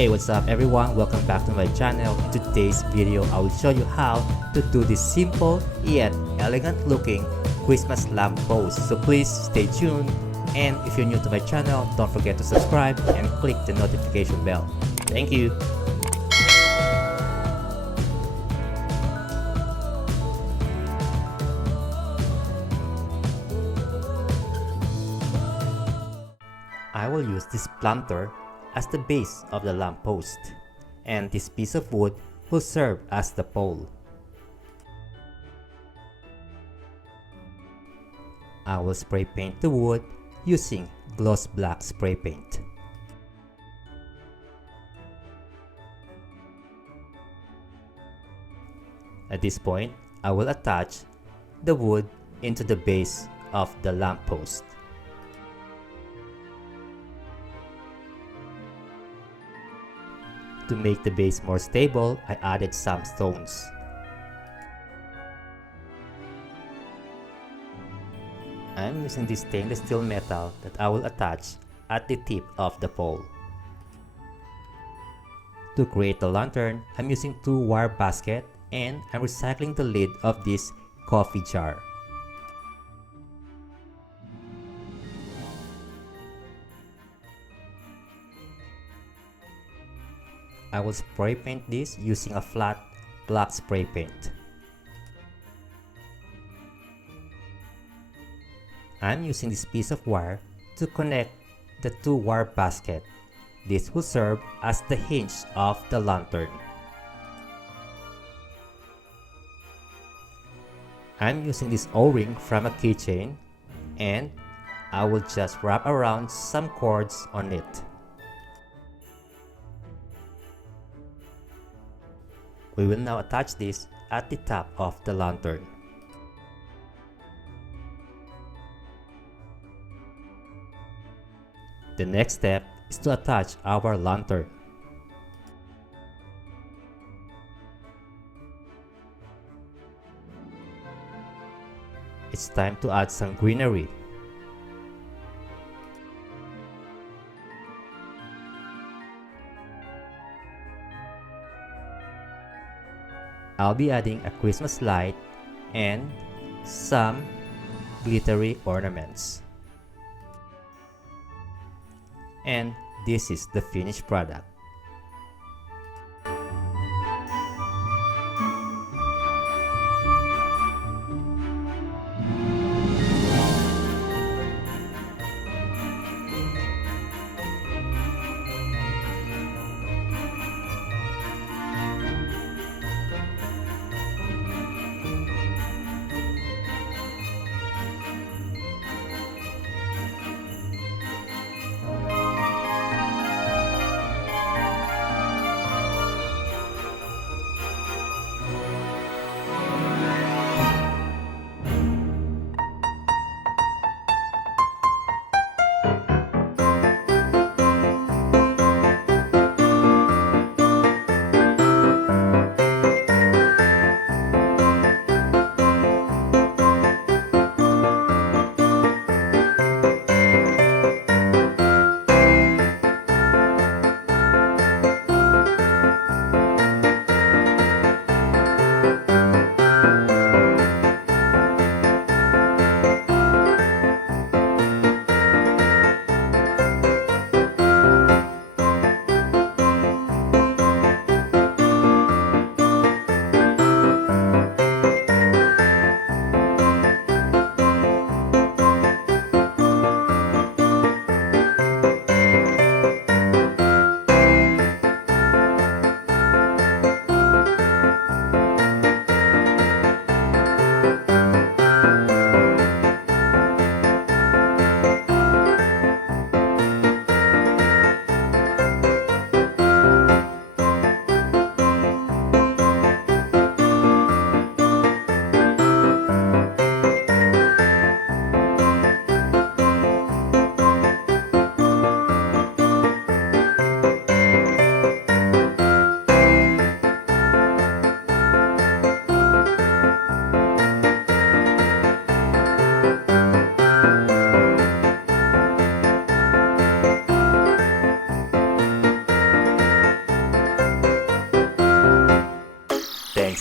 Hey, what's up everyone, welcome back to my channel. In today's video I will show you how to do this simple yet elegant looking Christmas lamp post. So please stay tuned, and if you're new to my channel, don't forget to subscribe and click the notification bell. Thank you. I will use this planter as the base of the lamp post, and this piece of wood will serve as the pole. I will spray paint the wood using gloss black spray paint. At this point, I will attach the wood into the base of the lamp post. To make the base more stable, I added some stones. I'm using this stainless steel metal that I will attach at the tip of the pole. To create the lantern, I'm using two wire baskets, and I'm recycling the lid of this coffee jar. I will spray paint this using a flat black spray paint. I'm using this piece of wire to connect the two wire baskets. This will serve as the hinge of the lantern. I'm using this O-ring from a keychain, and I will just wrap around some cords on it. We will now attach this at the top of the lantern. The next step is to attach our lantern. It's time to add some greenery. I'll be adding a Christmas light and some glittery ornaments. And this is the finished product.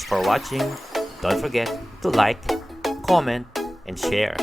for watching. Don't forget to like, comment, and share.